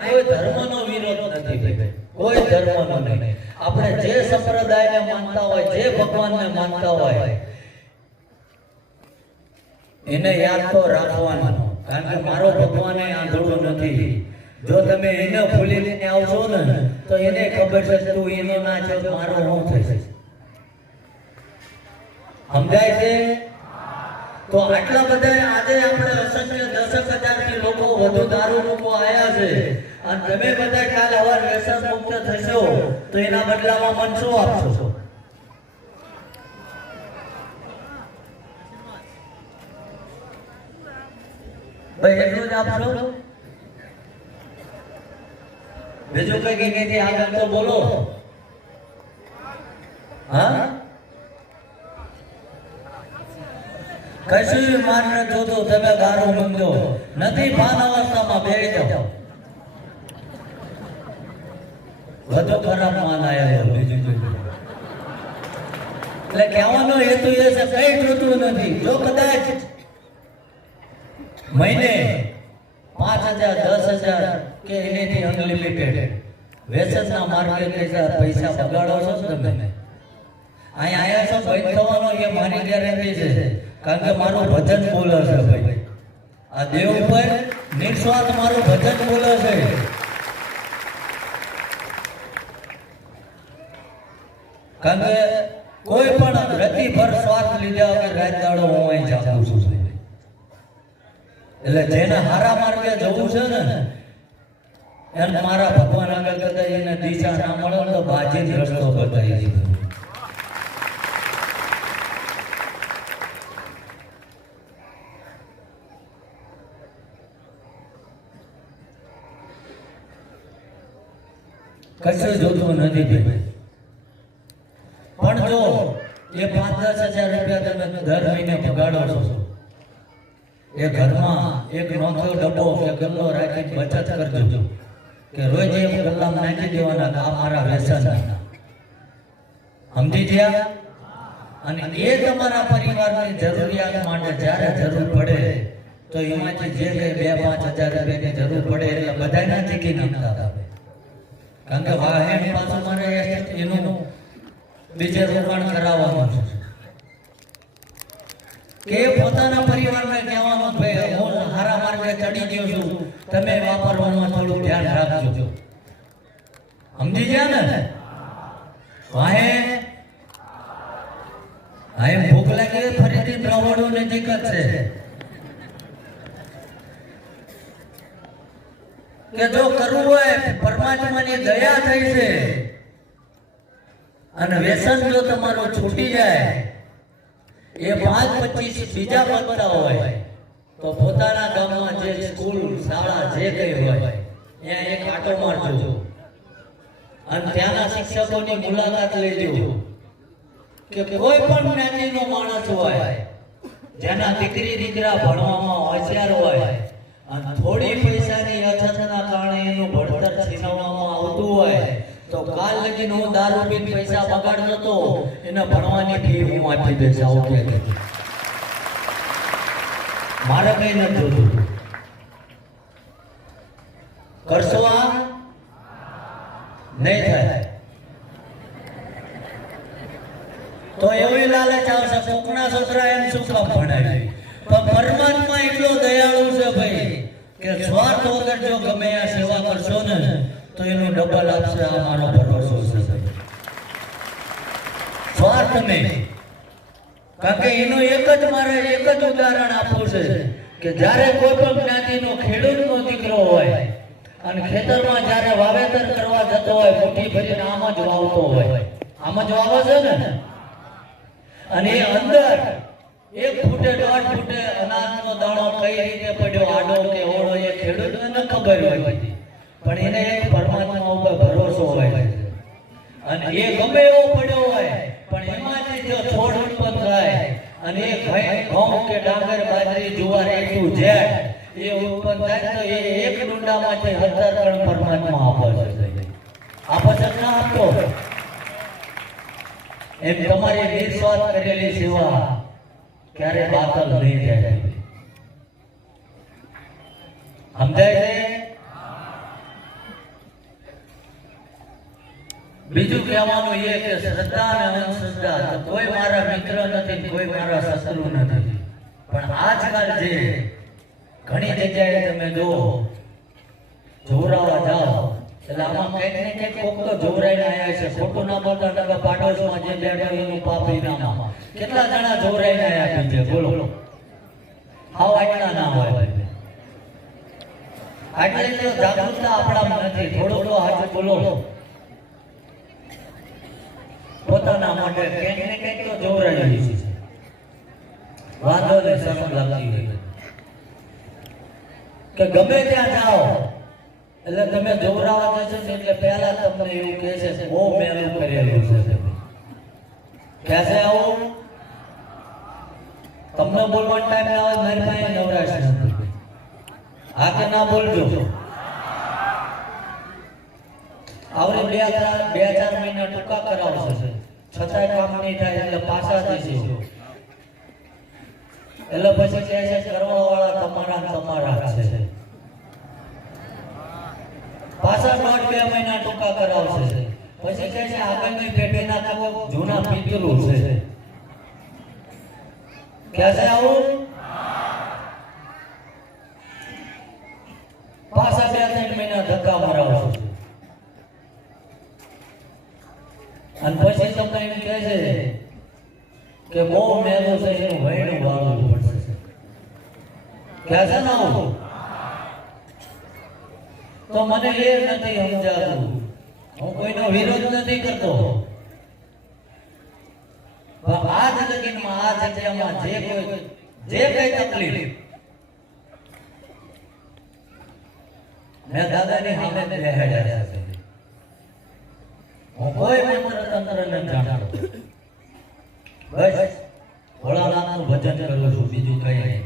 કોઈ ધર્મનો વિરોધ નથી ભાઈ, કોઈ ધર્મનો નહીં. આપણે જે સંપ્રદાયને માનતા હોય, જે ભગવાનને માનતા હોય એને યાદ તો રાખવાનો, કારણ કે મારો ભગવાન આંધળો નથી. જો તમે એને ભૂલી લઈને આવશો ને તો એને ખબર છે તું એનો ના છે મારો શું થશે. સમજાય છે? તો આટલા બધા આજે આપણે અસંખ્ય 10,000 થી લોકો વધુ દારૂ લોકો આયા છે અને તમે બધા કાલ હવાર વ્યસન મુક્ત થશો તો એના બદલામાં મન શું આપશો? ભાઈ એટલું જ આપશો? બીજું કઈ કઈ આગળ તો બોલો. હા, કશું માન ન જોતો, તમે ગારો મંગો નથી. ભાન અવસ્થામાં બેસી જાઓ. વધુ ખરાબ માન આયેલો. બીજું એટલે કહેવાનો હેતુ એ છે કઈ જોતું નથી. જો કદાચ મહિને 5,000 10,000 કે એનેથી અનલિમિટેડ વ્યસનના માર્ગે પૈસા બગાડો છો તમે, અહીં આયા છો ભય થવાનો એ મારી ગેરંટી છે. કારણ કે મારું ભજન બોલે છે ભાઈ, આ દેવ ઉપર નિસ્વાર્થ મારું ભજન બોલે છે. કારણ કે કોઈ પણ રતિભર સ્વાર્થ લીધા વગર રાત દાડો હું અહીં જાગું છું. એટલે જેને હારા માર્ગે જવું છે ને એને મારા ભગવાન આગળ કદાચ એને દિશા ના મળે તો બાજી રસ્તો બતાવી દીધો. કશું જોતું નથી ભાઈ. પણ જો એ 5-10 હજાર રૂપિયા તમે દર મહિને બગાડો છો, એ ઘરમાં એક નોખો ડબ્બો કે ગલ્લો રાખી બચત કરજો કે રોજ એક ગલ્લામાં નાખી દેવાના આ મારા વ્યસન. સમજી ગયા? અને એ તમારા પરિવારની જરૂરિયાત માટે જ્યારે જરૂર પડે તો એમાંથી જે કઈ 2-5 હજાર રૂપિયાની જરૂર પડે એટલે બધાને ચીકી નાખતા. કારણ કે વાહન પાછું મારે એનું બીજે રોકાણ કરાવવાનું છે કે પોતાના પરિવારને કહેવાનું ભાઈ હું હારા માર્ગે ચડી ગયો છું, તમે વાપરવામાં થોડું ધ્યાન રાખજો. સમજી ગયા ને? વાહે ભૂખ લાગી ફરીથી પ્રવડો નજીક જ છે કે જો કરવું હોય પરમાત્માની દયા થઈ છે અને વ્યસન જો તમારું છૂટી જાય એ 5-25 બીજા બનતા હોય તો પોતાના ગામમાં જે સ્કૂલ શાળા જે કઈ હોય ત્યાં એક આટો મારજો અને ત્યાંના શિક્ષકોની મુલાકાત લેજો કે કોઈ પણ જ્ઞાતિનો માણસ હોય જેના દીકરી દીકરા ભણવામાં હોશિયાર હોય અને થોડી પૈસાની અછતના કારણે એનું ભણતર છીનવવામાં આવતું હોય તો કાલ લગીને હું દારૂ પીને પૈસા બગાડતો તો એને ભણવાની ફી હું આપી દઈશ. આવું કે મારે કઈ નથી જોતું. કરશો આ? નહીં થાય તો એવી લાલચ આવશે કોકના છોકરા એમ શું કામ ભણાય. પણ પરમાત્મા એટલો દયાળુ છે ભાઈ કે સ્વાર્થ વગર જો ગમે આ સેવા કરશો ને તો એનું ડબલ આપશે. આ મારો ભરોસો છે. સ્વાર્થ નહીં. કારણ કે એનું એક જ ઉદાહરણ આપવું છે કે જ્યારે કોઈ પણ જ્ઞાતિનો ખેડૂતનો દીકરો હોય અને ખેતરમાં જ્યારે વાવેતર કરવા જતો હોય મુઠ્ઠી ભરીને આમ જ વાવતો હોય, આમ જ વાવે છે ને, અને એ અંદર 1 ફૂટે 1.5 ફૂટે અનાજનો દાણો કઈ રીતે પડ્યો આડો કે ઓળો એ ખેડૂતને ન ખબર હોય, પણ એને એક પરમાત્મા ઉપર ભરોસો હોય અને એ ગમે એવો પડ્યો હોય પણ એમાંથી જો છોડ ઉત્પન્ન થાય અને એ ઘઉં કે ડાંગર બાજરી જુવાર એટલું ઝેર એ ઉત્પન્ન થાય તો એ એક ડુંડામાંથી 17 કણ પરમાત્મા આપે છે. આપે છે ના આપતો? એમ તમારી નિસ્વાર્થ કરેલી સેવા ક્યારે બાતલ નહીં જાય. સમજાય છે? બીજું કહેવાનું એ કે શ્રદ્ધા અને અંધશ્રદ્ધા તો કોઈ મારા મિત્ર નથી, કોઈ મારા શત્રુ નથી. પણ આજકાલ જે ઘણી જગ્યાએ તમે જો જોરાવા જાઓ એટલે આમાં કંઈક ને કંઈક કોક તો જોરાઈને આવ્યા છે. ખોટું ના બોલતા નકર પાડોશમાં જે બેઠો એનું પાપ ઇનામમાં. કેટલા જણા જોરાઈને આવ્યા છે બોલો? હાવ આટલા ના હોય. આટલી તો જાગૃતતા આપણામાં નથી. થોડો તો હાથ બોલો પોતાના માટે કંઈક ને કંઈક તો જોરાઈ છે. વાંધો ને શરમ લાગતી હોય કે ગમે ત્યાં જાઓ એટલે તમે જોરાવા જશો એટલે પહેલા તમને એવું કહે છે બહુ મેલું કરેલું છે. ક્યાં આવું તમને બોલવાનો ટાઈમ ના આવે મારી પાસે નવરાશ નથી. આ કે ના બોલજો. આવડે બે ચાર મહિના ટૂંકા કરાવશે છતાંય કામ નહીં થાય એટલે પાછા જઈશું. એટલે પછી કહે છે કરવા વાળા તમારા છે. પાછા 1.5-2 મહિના ટૂંકા કરાવશે. પછી કહે છે આગળની પેઢીના તો જૂના પિતૃ છે. ક્યાં છે આવું? પાછા 2-3 મહિના ધક્કા મરાવશે. અને પછી તમને એમ કહે છે કે બહુ મેલું છે એનું વૈણું વાળવું પડશે. ક્યાં છે ને આવું? તો મને એ નથી સમજાતું. હું કોઈનો વિરોધ નથી કરતો. પણ આ જિંદગીમાં આ જગ્યામાં જે કઈ તકલીફ મેં દાદાની સામે બેહાડ્યા છે. હું કોઈ મંત્ર તંત્ર નથી જાણતો. બસ ભોળાનાથનું ભજન કરું છું, બીજું કઈ નહીં.